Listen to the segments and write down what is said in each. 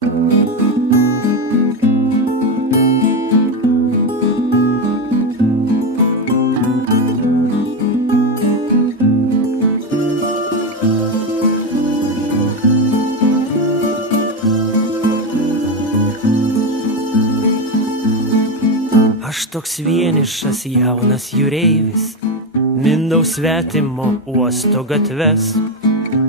Aš toks vienišas jaunas jūreivis, mindau svetimo uosto gatves,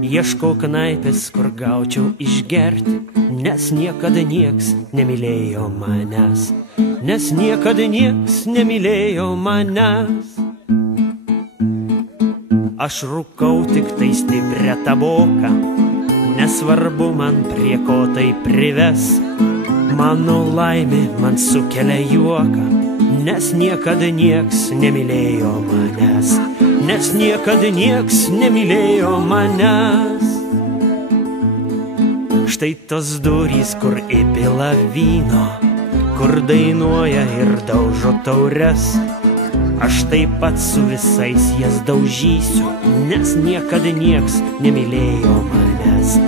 ieškau knaipės, kur gaučiau išgerti, nes niekada nieks nemylėjo manęs, nes niekada nieks nemylėjo manęs. Aš rūkau tik tai stiprią taboką, nesvarbu man prie ko tai prives, mano laimė man sukelia juoką, nes niekada nieks nemylėjo manęs, nes niekada nieks nemylėjo manęs. Štai tos durys, kur įpila vyno, kur dainuoja ir daužo taures, aš taip pat su visais jas daužysiu, nes niekada nieks nemylėjo manęs,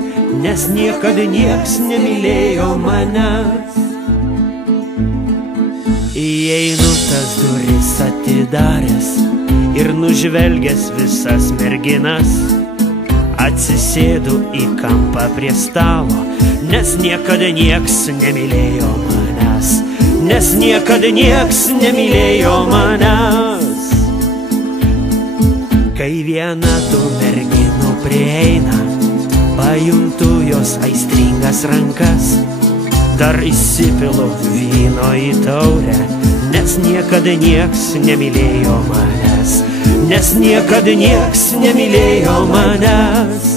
nes niekada nieks nemylėjo manęs. Įeinu tas duris atidaręs ir nužvelgęs visas merginas, atsisėdu į kampą prie stalo, nes niekada nieks nemylėjo manęs, nes niekada nieks nemylėjo manęs. Kai viena tų merginų prieina, pajuntu jos aistringas rankas, dar įsipilu vyno į taurę, nes niekada nieks nemylėjo manęs, nes niekada nieks nemylėjo manęs.